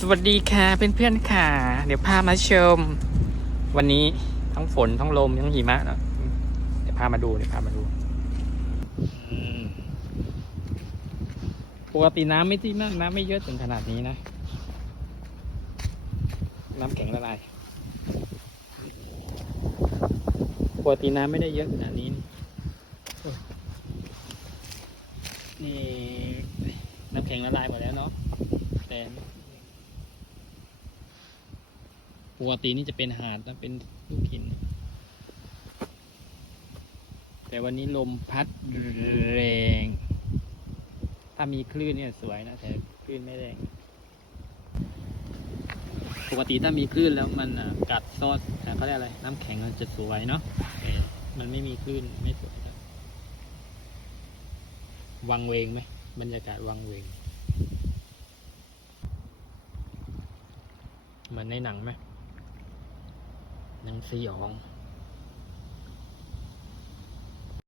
สวัสดีค่ะเพื่อนๆค่ะ เดี๋ยวพามาชม วันนี้ทั้งฝนทั้งลมทั้งหิมะเนอะเดี๋ยวพามาดูเดี๋ยวพามาดูปกติน้ำไม่ที่น้ำน้ำไม่เยอะถึงขนาดนี้นะ น้ำแข็งละลายปกติน้ำไม่ได้เยอะขนาดนี้ นี่น้ำแข็งละลายหมดแล้วเนาะแต่ ปกตินี่จะเป็นหาดนะเป็นลูกหิน แต่วันนี้ลมพัดแรง ถ้ามีคลื่นเนี่ยสวยนะ แต่คลื่นไม่แรง ปกติถ้ามีคลื่นแล้วมันอะกัดซอสอะเขาเรียกอะไร น้ำแข็งมันจะสวยเนาะมันไม่มีคลื่นไม่สวยวังเวงไหมบรรยากาศวังเวงเหมือนในหนังไหม สยอง